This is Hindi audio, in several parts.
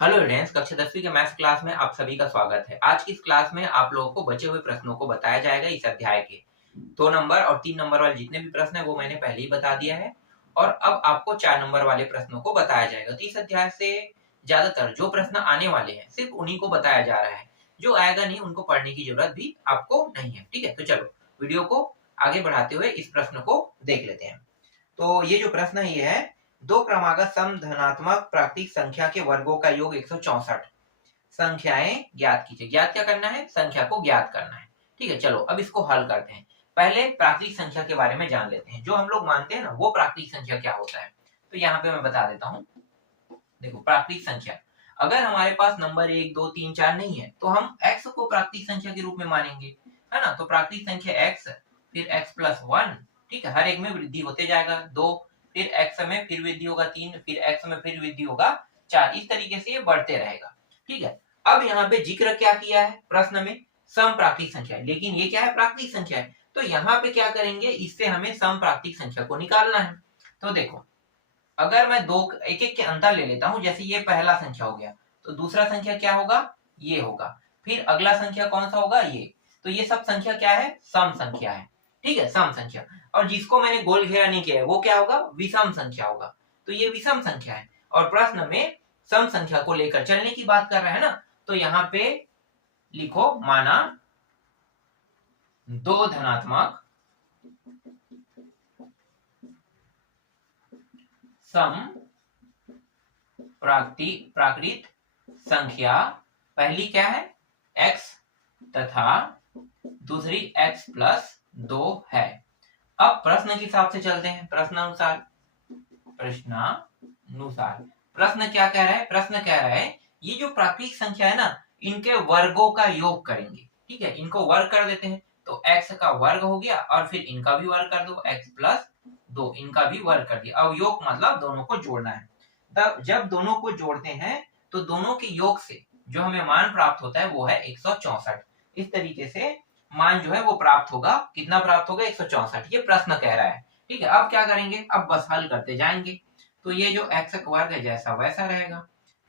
हेलो स्टूडेंट्स, कक्षा 10वीं के मैथ्स क्लास में आप सभी का स्वागत है। आज की इस क्लास में आप लोगों को बचे हुए प्रश्नों को बताया जाएगा। इस अध्याय के 2 नंबर और 3 नंबर वाले जितने भी प्रश्न है वो मैंने पहले ही बता दिया है और अब आपको 4 नंबर वाले प्रश्नों को बताया जाएगा। तो इस अध्याय से ज्यादातर जो प्रश्न आने वाले हैं सिर्फ उन्हीं को बताया जा रहा है। जो आएगा नहीं उनको पढ़ने की जरूरत भी आपको नहीं है। ठीक है, तो चलो वीडियो को आगे बढ़ाते हुए इस प्रश्न को देख लेते हैं। तो ये जो प्रश्न है ये है, दो क्रमागत सम धनात्मक प्राकृतिक संख्या के वर्गों का योग 164 संख्याएं ज्ञात कीजिए। ज्ञात क्या करना है? संख्या को ज्ञात करना है। ठीक है, चलो अब इसको हल करते हैं। पहले प्राकृतिक संख्या के बारे में जान लेते हैं। जो हम लोग मानते हैं ना वो प्राकृतिक संख्या क्या होता है, तो यहाँ पे मैं बता देता हूँ। देखो, प्राकृतिक संख्या अगर हमारे पास नंबर 1 2 3 4 नहीं है तो हम x को प्राकृतिक संख्या के रूप में मानेंगे, है ना। तो प्राकृतिक संख्या x, फिर x प्लस 1, ठीक है, हर एक में वृद्धि होते जाएगा 2, फिर x में फिर वृद्धि होगा 3, फिर x में फिर वृद्धि होगा 4। इस तरीके से ये बढ़ते रहेगा। ठीक है, अब यहाँ पे जिक्र क्या किया है प्रश्न में? सम प्राकृतिक संख्या, लेकिन ये क्या है? प्राकृतिक संख्या है। तो यहाँ पे क्या करेंगे, इससे हमें सम प्राकृतिक संख्या को निकालना है। तो देखो, अगर मैं दो एक एक के अंतर ले लेता हूं, जैसे ये पहला संख्या हो गया तो दूसरा संख्या क्या होगा? ये होगा। फिर अगला संख्या कौन सा होगा? ये। तो ये सब संख्या क्या है? सम संख्या है। ठीक है, सम संख्या। और जिसको मैंने गोल घेरा नहीं किया है वो क्या होगा? विषम संख्या होगा। तो ये विषम संख्या है और प्रश्न में सम संख्या को लेकर चलने की बात कर रहा है ना। तो यहाँ पे लिखो, माना दो धनात्मक सम प्राकृत संख्या, पहली क्या है? x तथा दूसरी x प्लस 2 है। अब प्रश्न के हिसाब से चलते हैं। प्रश्नानुसार प्रश्न क्या कह रहा है? प्रश्न कह रहा है ये जो प्राकृतिक संख्या है ना, इनके वर्गों का योग करेंगे। ठीक है, इनको वर्ग कर देते हैं तो x का वर्ग हो गया और फिर इनका भी वर्ग कर दो, x प्लस 2, इनका भी वर्ग कर दिया। अब योग मतलब दोनों को जोड़ना है। तब जब दोनों को जोड़ते हैं तो दोनों के योग से जो हमें मान प्राप्त होता है वो है 164। इस तरीके से मान जो है वो प्राप्त होगा। कितना प्राप्त होगा? 164। ये प्रश्न कह रहा है। ठीक है, अब क्या करेंगे? अब बस हल करते जाएंगे। तो ये जो x का वर्ग है जैसा वैसा रहेगा।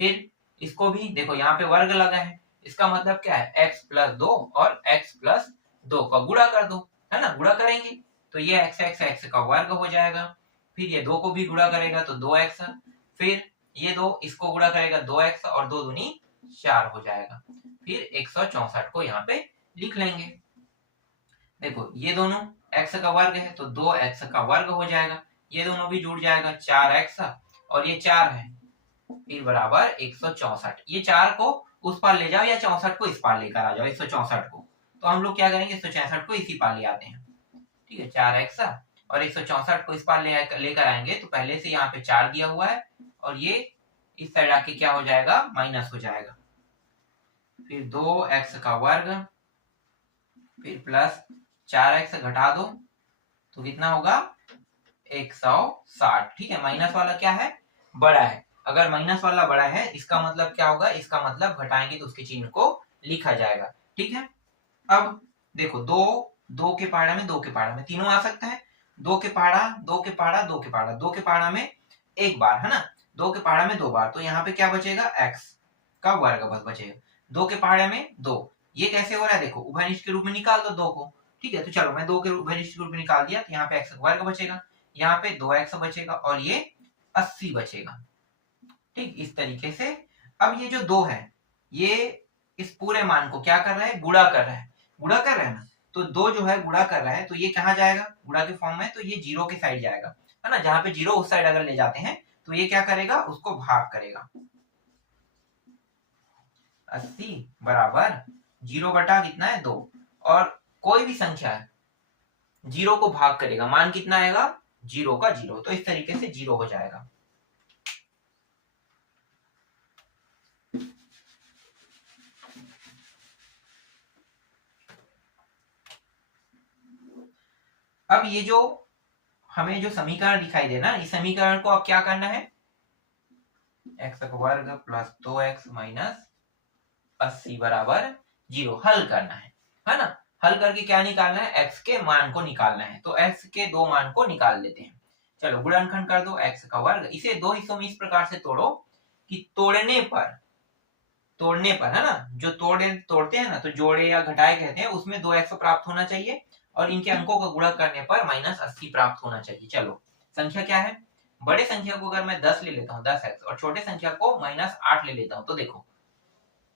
फिर इसको भी देखो, यहाँ पे वर्ग लगा है, इसका मतलब क्या है? x प्लस 2 और x प्लस 2 का गुणा कर दो, है ना। गुणा करेंगे तो ये x का वर्ग हो जाएगा। फिर ये 2 को भी गुणा करेगा तो 2x, फिर ये 2 इसको गुणा करेगा 2x और 2 दूनी 4 हो जाएगा। फिर 164 को यहाँ पे लिख लेंगे। देखो, ये दोनों x का वर्ग है तो 2x का वर्ग हो जाएगा। ये दोनों भी जुड़ जाएगा, 4x और ये 4 है, फिर बराबर 164। ये 4 को उस पार ले जाओ या 64 को इस पार लेकर आ जाओ, 164 को। तो हम लोग क्या करेंगे? 166 को इसी पार ले आते हैं। ठीक है, 4x और 164 को इस पार लेकर आएंगे तो पहले से यहाँ पे 4 दिया हुआ है और ये इस साइड आके क्या हो जाएगा? माइनस हो जाएगा। फिर 2x का वर्ग, फिर प्लस 4x घटा दो तो कितना होगा? 160। ठीक है, माइनस वाला क्या है? बड़ा है। अगर माइनस वाला बड़ा है इसका मतलब क्या होगा? इसका मतलब घटाएंगे तो उसके चिन्ह को लिखा जाएगा। ठीक है, अब देखो, दो के पहाड़ा में, 2 के पहाड़ा में तीनों आ सकता है। 2 के पहाड़ा, 2 के पहाड़ा, 2 के पहाड़ा, 2 के पहाड़ा में एक बार, है ना। 2 के पहाड़ा में 2 बार, तो यहाँ पे क्या बचेगा? x का वर्ग बस बचेगा। 2 के पहाड़े में 2, ये कैसे हो रहा है? देखो, उभयनिष्ठ के रूप में निकाल दो 2 को। ठीक है, तो चलो मैं 2 के उभयनिष्ठ के रूप में निकाल दिया तो यहाँ पे x का वर्ग बचेगा, यहाँ पे 2x बचेगा और ये 80 बचेगा। ठीक, इस तरीके से अब ये जो 2 है ये इस पूरे मान को क्या कर रहा है? गुणा कर रहा है। गुणा कर रहा है ना, तो 2 जो है गुणा कर रहा है तो ये कहाँ जाएगा? गुणा के फॉर्म में, तो ये 0 के साइड जाएगा, है ना। जहां पे 0 उस साइड अगर ले जाते हैं तो ये क्या करेगा? उसको भाग करेगा। 80 बराबर 0 बटा कितना है? 2। और कोई भी संख्या है 0 को भाग करेगा, मान कितना आएगा? 0 का 0। तो इस तरीके से 0 हो जाएगा। अब ये जो हमें जो समीकरण दिखाई दे ना, इस समीकरण को अब क्या करना है? x का वर्ग प्लस 2x माइनस 80 बराबर 0 हल करना है ना। हल करके क्या निकालना है? x के मान को निकालना है। तो x के 2 मान को निकाल लेते हैं। चलो गुणनखंड कर दो, x का वर्ग। इसे 2 हिस्सों में इस प्रकार से तोड़ो कि तोड़ने पर तोड़ने पर, है ना, जो तोड़ते हैं ना, तो जोड़े या घटाए कहते हैं, उसमें 2x प्राप्त होना चाहिए और इनके अंकों का गुणा करने पर -80 प्राप्त होना चाहिए। चलो संख्या क्या है, बड़े संख्या को अगर मैं 10 ले लेता हूँ 10x और छोटे संख्या को -8 ले लेता हूँ, तो देखो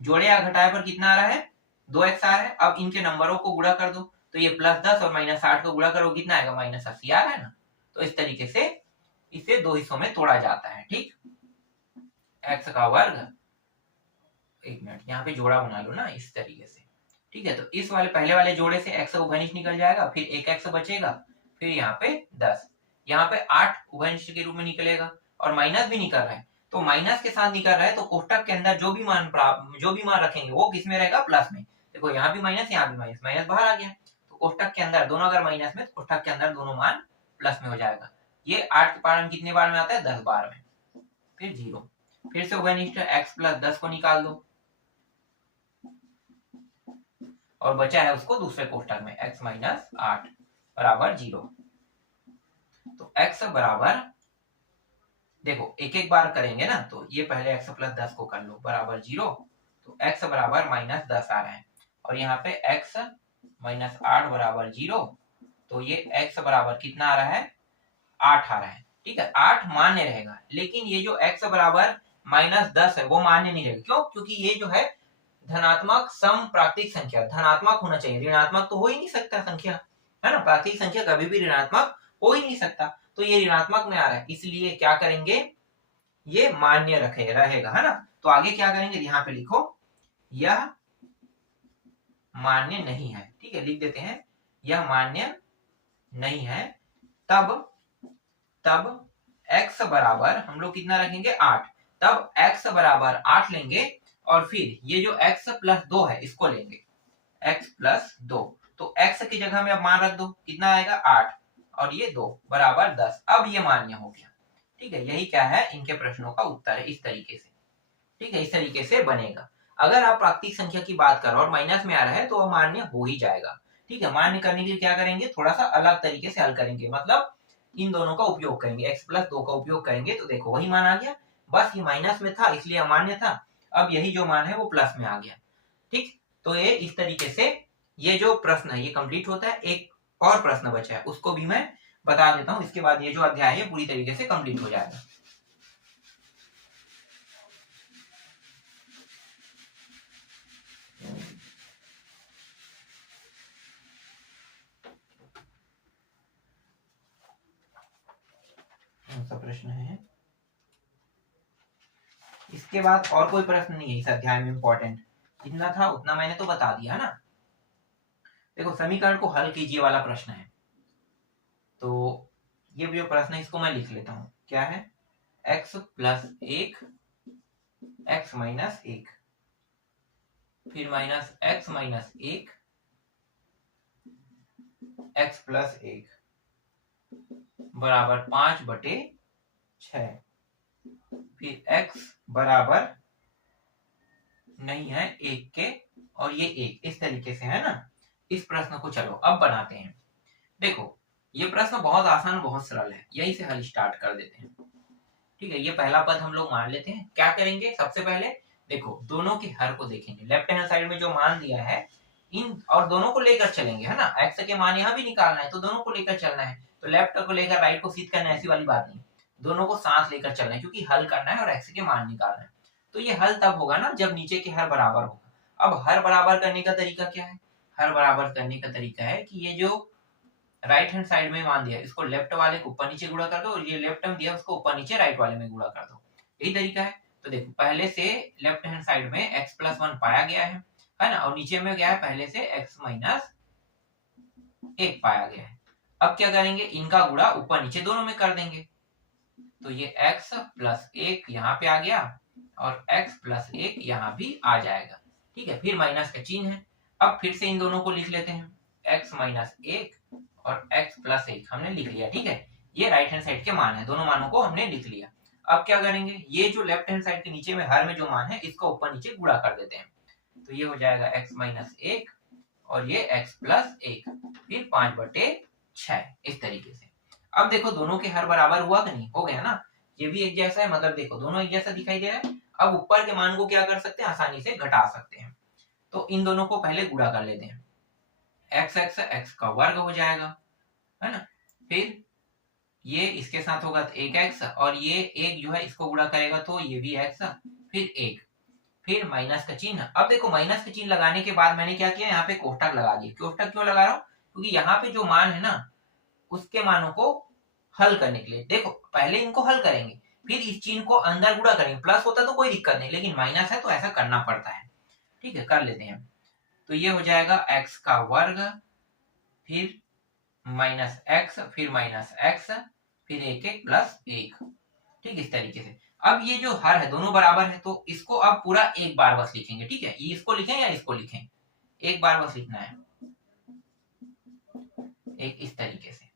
जोड़े या घटाए पर कितना आ रहा है, 2x आ रहा है। अब इनके नंबरों को गुणा कर दो, तो ये +10 और -8 को गुणा करो, कितना आएगा, -80 आ रहा है ना। तो इस तरीके से इसे दो हिस्सों में तोड़ा जाता है। ठीक, x का वर्ग, एक मिनट यहाँ पे जोड़ा बना लो ना इस तरीके से। ठीक है, तो इस वाले पहले वाले जोड़े से x उभयनिष्ठ निकल जाएगा, फिर एक x बचेगा, फिर यहाँ पे 10, यहाँ पे 8 उभयनिष्ठ के रूप में निकलेगा और माइनस भी निकल रहा है, तो माइनस के साथ निकल रहा है, तो कोष्टक के अंदर जो भी मान रखेंगे वो किस में रहेगा, प्लस में। देखो यहाँ भी माइनस, यहाँ भी माइनस, माइनस बाहर आ गया, तो कोष्टक के अंदर दोनों अगर माइनस में, तो कोष्टक के अंदर दोनों मान प्लस में हो जाएगा। ये 8 के पावर में कितने बार में आता है, 10 बार में, फिर 0। फिर से उभयनिष्ठ x + 10 को निकाल दो और बचा है उसको दूसरे कोष्टक में x - 8 बराबर 0। तो x बराबर, देखो एक एक बार करेंगे ना, तो ये पहले x + 10 को कर लो बराबर 0, तो x बराबर -10 आ रहा है और यहाँ पे x - 8 बराबर 0, तो ये x बराबर कितना आ रहा है, 8 आ रहा है। ठीक है, 8 मान्य रहेगा, लेकिन ये जो x बराबर -10 है वो मान्य नहीं रहेगा। क्यों, क्योंकि ये जो है धनात्मक सम प्राकृतिक संख्या, धनात्मक होना चाहिए, ऋणात्मक तो हो ही नहीं सकता संख्या, है ना, प्राकृतिक संख्या कभी भी ऋणात्मक हो ही नहीं सकता, तो ये ऋणात्मक में आ रहा है, इसलिए क्या करेंगे, ये मान्य रहेगा, है ना। तो आगे क्या करेंगे, यहाँ पे लिखो यह मान्य नहीं है। ठीक है, लिख देते हैं यह मान्य नहीं है, तब x बराबर हम लोग कितना रखेंगे, 8, तब x बराबर 8 लेंगे और फिर ये जो x + 2 है इसको लेंगे, x + 2, तो x की जगह में अब मान रख दो, कितना आएगा, 8 और ये 2 बराबर 10। अब ये मान्य हो गया। ठीक है, यही क्या है, इनके प्रश्नों का उत्तर है, इस तरीके से। ठीक है, इस तरीके से बनेगा। अगर आप प्राकृतिक संख्या की बात करो और माइनस में आ रहा है तो वह मान्य हो ही जाएगा। ठीक है, मान्य करने के लिए क्या करेंगे, थोड़ा सा अलग तरीके से हल करेंगे, मतलब इन दोनों का उपयोग करेंगे, x + 2 का उपयोग करेंगे, तो देखो वही मान आ गया, बस ये माइनस में था इसलिए अमान्य था, अब यही जो मान है वो प्लस में आ गया। ठीक, तो ये इस तरीके से ये जो प्रश्न है ये कंप्लीट होता है। एक और प्रश्न बचा है, उसको भी मैं बता देता हूँ, इसके बाद ये जो अध्याय है पूरी तरीके से कंप्लीट हो जाएगा। प्रश्न है, इसके बाद और कोई प्रश्न नहीं है इस अध्याय में इंपॉर्टेंट, जितना था उतना मैंने तो बता दिया ना। देखो समीकरण को हल कीजिए वाला प्रश्न है, तो ये जो प्रश्न है इसको मैं लिख लेता हूं, क्या है, x + 1 x - 1, फिर -x - 1 x + 1 बराबर 5/6, फिर x बराबर नहीं है 1 के और ये 1, इस तरीके से, है ना। इस प्रश्न को चलो अब बनाते हैं। देखो ये प्रश्न बहुत आसान, बहुत सरल है, यही से हल स्टार्ट कर देते हैं। ठीक है, ये पहला पद हम लोग मान लेते हैं। क्या करेंगे, सबसे पहले देखो दोनों के हर को देखेंगे, लेफ्ट हैंड साइड में जो मान दिया है इन और दोनों को लेकर चलेंगे, है ना। x के मान यहाँ भी निकालना है तो दोनों को लेकर चलना है, तो लेफ्ट को लेकर राइट को सिद्ध करना है, ऐसी वाली बात नहीं, दोनों को साथ लेकर चलना है, क्योंकि हल करना है और x के मान निकालना है। तो ये हल तब होगा ना जब नीचे के हर बराबर होगा। अब हर बराबर करने का तरीका क्या है, हर बराबर करने का तरीका है कि ये जो राइट हैंड साइड में मान दिया इसको लेफ्ट वाले को ऊपर नीचे गुणा कर दो, और ये लेफ्ट में दिया उसको ऊपर नीचे राइट वाले में गुणा कर दो, यही तरीका है। तो देखो पहले से लेफ्ट हैंड साइड में x + 1 पाया गया है ना, और नीचे में क्या है, पहले से x - 1 पाया गया है। अब क्या करेंगे, इनका गुणा ऊपर नीचे दोनों में कर देंगे, तो ये x + 1 यहाँ पे आ गया और x + 1 यहाँ भी आ जाएगा। ठीक है, फिर माइनस का चिन्ह है, अब फिर से इन दोनों को लिख लेते हैं, x - 1 और x + 1 हमने लिख लिया। ठीक है, ये राइट हैंड साइड के मान है, दोनों मानों को हमने लिख लिया। अब क्या करेंगे, ये जो लेफ्ट हैंड साइड के नीचे में हर में जो मान है इसको ऊपर नीचे गुणा कर देते हैं, तो ये हो जाएगा x - 1 और ये x + 1, फिर 5/6, इस तरीके से। अब देखो दोनों के हर बराबर हुआ कि नहीं, हो गया ना। ये भी एक जैसा है, मतलब देखो दोनों एक जैसा दिखाई दे रहा है। अब ऊपर के मान को क्या कर सकते हैं, आसानी से घटा सकते हैं। तो इन दोनों को पहले गुणा कर लेते हैं। एक्स एक्स एक्स का वर्ग हो जाएगा, है ना। फिर ये इसके साथ होगा तो एक एक्स, और ये एक जो है इसको गुणा करेगा तो ये भी एक्स, फिर एक, फिर माइनस का चिन्ह। अब देखो माइनस का चिन्ह लगाने के बाद मैंने क्या किया, यहाँ पे कोष्टक लगा दिया। कोष्टक क्यों लगा रहा हूँ, क्योंकि यहाँ पे जो मान है ना उसके मानों को हल करने के लिए, देखो पहले इनको हल करेंगे फिर इस चिन्ह को अंदर गुणा करेंगे। प्लस होता तो कोई दिक्कत नहीं, लेकिन माइनस है तो ऐसा करना पड़ता है। ठीक है, कर लेते हैं। तो ये हो जाएगा एक्स का वर्ग, फिर माइनस एक्स, फिर माइनस एक्स, फिर एक एक प्लस एक। ठीक, इस तरीके से। अब ये जो हर है दोनों बराबर है, तो इसको अब पूरा एक बार बस लिखेंगे। ठीक है, ये इसको लिखें या इसको लिखें, एक बार बस लिखना है, एक इस तरीके से।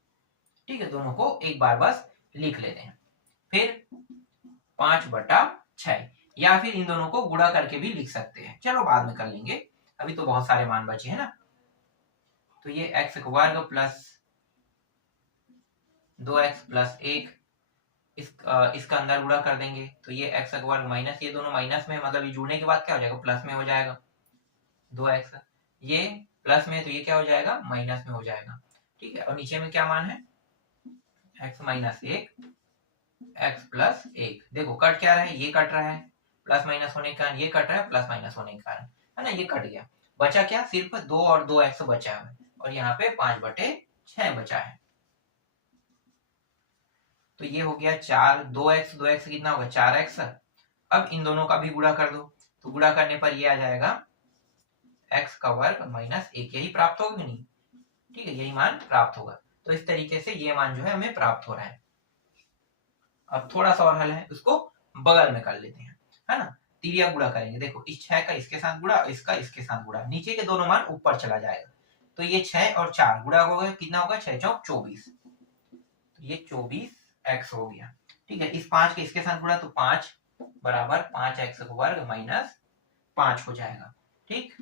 ठीक है, दोनों को एक बार बस लिख लेते हैं। फिर 5/6, या फिर इन दोनों को गुणा करके भी लिख सकते हैं, चलो बाद में कर लेंगे, अभी तो बहुत सारे मान बचे हैं ना। तो ये एक्स का वर्ग प्लस 2x प्लस 1, इसका अंदर गुणा कर देंगे तो ये एक्स का वर्ग माइनस, ये दोनों माइनस में, मतलब ये जुड़ने के बाद क्या हो जाएगा, प्लस में हो जाएगा 2x, ये प्लस में तो ये क्या हो जाएगा, माइनस में हो जाएगा। ठीक है, और नीचे में क्या मान है, x माइनस 1 x प्लस 1। देखो कट क्या रहा है, ये कट रहा है, प्लस माइनस होने के कारण ये कट रहा है, प्लस माइनस होने के कारण, है ना, ये कट गया। बचा क्या, सिर्फ 2 और 2x बचा है, और यहाँ पे 5/6 बचा है। तो ये हो गया 4, 2x कितना होगा 4x। अब इन दोनों का भी गुणा कर दो, तो गुणा करने पर ये आ जाएगा x का वर्ग माइनस 1, यही प्राप्त होगा कि नहीं। ठीक है, यही मान प्राप्त होगा। तो इस तरीके से ये मान जो है हमें प्राप्त हो रहा है। अब थोड़ा सा और हल है, उसको बगल में कर लेते हैं, है ना। तिर्यक गुणा करेंगे, देखो इस 6 का इसके साथ गुणा, इसका इसके साथ गुणा, नीचे के दोनों मान ऊपर चला जाएगा। तो ये 6 और 4 गुणा होगा, कितना होगा 6 चौक 24, तो ये 24x हो गया। ठीक है, इस 5 के इसके साथ गुणा तो 5 बराबर 5x वर्ग माइनस 5 हो जाएगा। ठीक,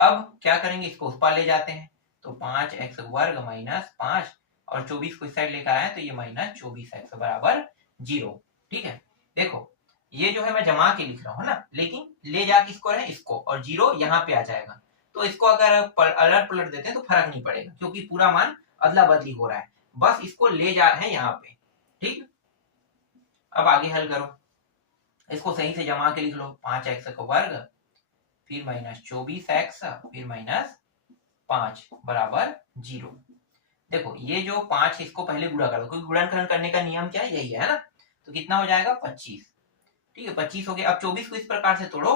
अब क्या करेंगे, इसको उस पार ले जाते हैं, तो 5x वर्ग माइनस 5, और 24 को इस साइड लेकर आए तो ये माइनस 24x बराबर 0। ठीक है, देखो ये जो है मैं जमा के लिख रहा हूँ ना, लेकिन ले जा किसको रहे, इसको, और 0 यहाँ पे आ जाएगा। तो इसको अगर अलट पलट देते हैं तो फर्क नहीं पड़ेगा, क्योंकि पूरा मान अदला बदली हो रहा है, बस इसको ले जा रहे हैं यहाँ पे। ठीक, अब आगे हल करो, इसको सही से जमा के लिख लो, 5x का वर्ग, फिर माइनस 24x, फिर माइनस 5 बराबर 0। देखो ये जो 5 इसको पहले गुणा कर दो, क्योंकि गुणनखंड करने का नियम क्या है, यही है ना। तो कितना हो जाएगा 25। ठीक है, 25 हो गया। अब 24 को इस प्रकार से तोड़ो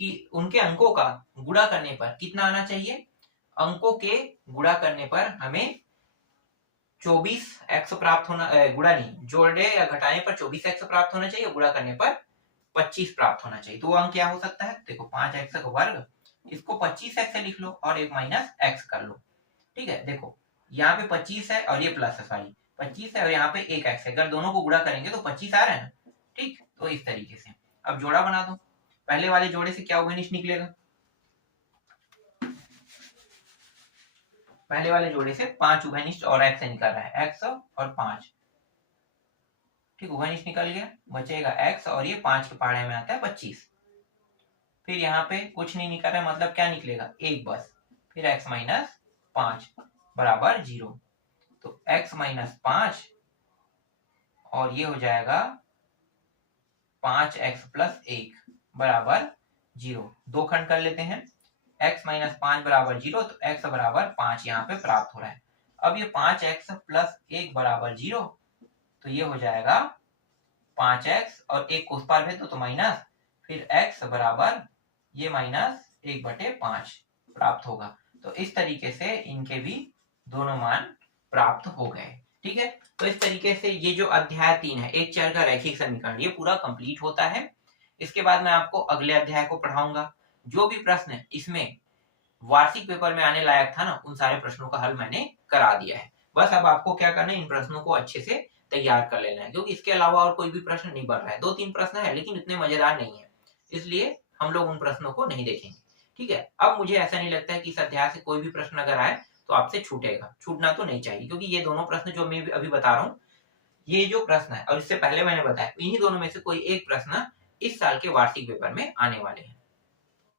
कि उनके अंकों का गुणा करने पर कितना आना चाहिए, अंकों के गुणा करने पर हमें 24x प्राप्त होना, गुणा नहीं जोड़ने या घटाने पर 24x प्राप्त होना चाहिए, गुणा करने पर 25 प्राप्त होना चाहिए। तो वो अंक क्या हो सकता है, देखो 5x का वर्ग, इसको 25x से लिख लो और एक माइनस x कर लो। ठीक है, देखो यहाँ पे 25 है और ये प्लस है, सॉरी 25 है और यहाँ पे एक x है, अगर दोनों को गुणा करेंगे तो 25 आ रहा है ना। ठीक, तो इस तरीके से अब जोड़ा बना दो, पहले वाले जोड़े से क्या उभयनिष्ठ निकलेगा, पहले वाले जोड़े से 5 उभयनिष्ठ और x से निकल रहा है, x और 5। ठीक, उभयनिष्ठ निकल गया, बचेगा x और ये 5 के पहाड़े में आता है 25। फिर यहाँ पे कुछ नहीं निकल रहा है, मतलब क्या निकलेगा, एक बस, फिर x माइनस 5 बराबर 0। तो x माइनस 5 और ये हो जाएगा 5x प्लस 1 बराबर 0। दो खंड कर लेते हैं, x माइनस 5 बराबर 0, तो x बराबर 5 यहाँ पे प्राप्त हो रहा है। अब ये 5x प्लस 1 बराबर 0, तो ये हो जाएगा 5x और 1 को उस पार भेज दो तो माइनस, फिर x बराबर ये माइनस 1/5 प्राप्त होगा। तो इस तरीके से इनके भी दोनों मान प्राप्त हो गए। ठीक है, तो इस तरीके से ये जो अध्याय 3 है, एक चर का रैखिक समीकरण, ये पूरा कंप्लीट होता है। इसके बाद मैं आपको अगले अध्याय को पढ़ाऊंगा। जो भी प्रश्न इसमें वार्षिक पेपर में आने लायक था ना, उन सारे प्रश्नों का हल मैंने करा दिया है। बस अब आपको क्या करना है, इन प्रश्नों को अच्छे से तैयार कर लेना है, क्योंकि इसके अलावा और कोई भी प्रश्न नहीं बन रहा है। 2-3 प्रश्न है लेकिन इतने मजेदार नहीं है, इसलिए हम लोग उन प्रश्नों को नहीं देखेंगे। ठीक है, अब मुझे ऐसा नहीं लगता है कि इस अध्याय से कोई भी प्रश्न अगर आए तो आपसे छूटेगा, छूटना तो नहीं चाहिए, क्योंकि ये दोनों प्रश्न जो मैं अभी बता रहा हूँ ये जो प्रश्न है और इससे पहले मैंने बताया इन्हीं दोनों में से कोई एक प्रश्न इस साल के वार्षिक पेपर में आने वाले हैं।